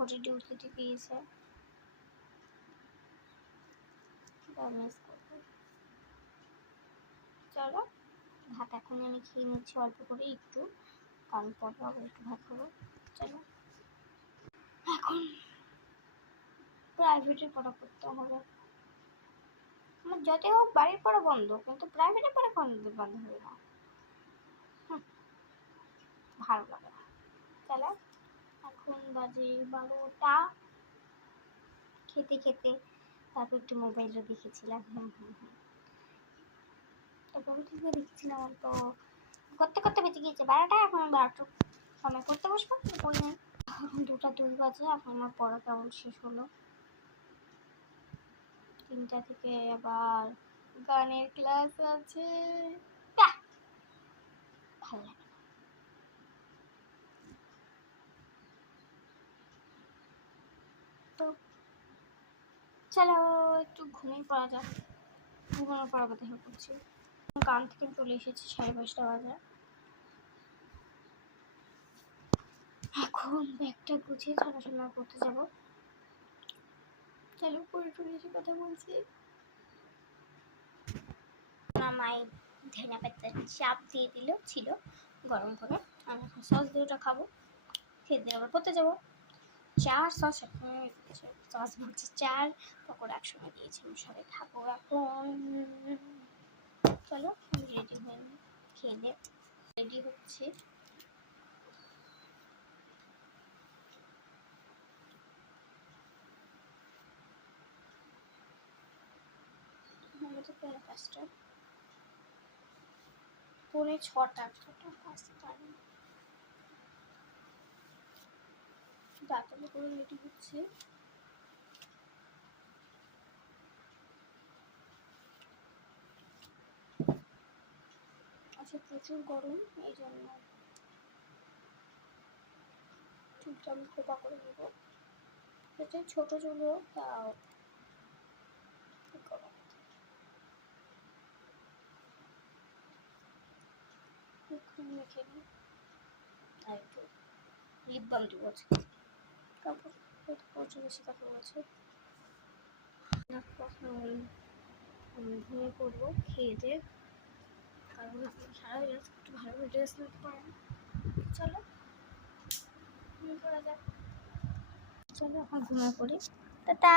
ভোটে ডিউটি দিতে গিয়েছে, মিস করবো। চলো ভাত এখন আমি খেয়ে নিচ্ছি অল্প করে একটু, কারণ পরে আবার একটু ভাত করবো। চলো এখন প্রাইভেটের পড়া করতে হবে। আমার যতই হোক বাড়ির পড়া বন্ধ, কিন্তু প্রাইভেটের পড়া বন্ধ হবে না, ভালো লাগে না। চলো এখন বাজে 12টা, খেতে খেতে তারপর একটু মোবাইলও দেখেছিলাম। তারপর দেখেছিলাম, তো করতে করতে বেঁচে গিয়েছে 12টা। এখন আমরা একটু সময় করতে বসবো, পড়ে নেই। এখন 2টা 2 বাজে, এখন আমার পড়া কেমন শেষ হলো। 3টা থেকে আবার গানের ক্লাস আছে, ভালো লাগে। তো চলো একটু ঘুমিয়ে পড়া যাক, ঘুমানোর পর আবার দেখা করছি। কান থেকে চলে এসেছি 5:30 বাজে। এখন ব্যাগটা গুছিয়ে খেলাধুলা করতে যাব। চলো পরে এসে কথা বলছি। মাই ধনিয়া পাতার চাপ দিয়ে দিল ছিল গরম করে, আমি এখন সস দিয়ে ওটা খাবো, খেয়ে দিয়ে আবার পড়তে যাবো। 4 সস সস বলছি 4 পকোড়া একসঙ্গে দিয়েছি, আমি সবাই খাবো এখন। চলো আমি রেডি হয়ে নিই, খেয়ে দিয়ে রেডি হচ্ছি। তো 5টা 6টা 5টা তাড়াতাড়ি করে রেডি হচ্ছে। আচ্ছা প্রচুর গরম, এই জন্য চুলটা আমি খোপা করে নেবো। এটা ছোটো চুলও তাও মেখে নিই, আর একটু লিপ বাম দিব আজকে। কাপড় প্রচুর বেশি কাপড় আছে, ঘুমিয়ে পড়বো খেয়ে দিয়ে, কারণ সারা দিন একটু ভালো করে ড্রেস নিতে পারবো। চলো ঘুমিয়ে পড়া যাক। চলো এখন ঘুমিয়ে পড়ি, টাটা।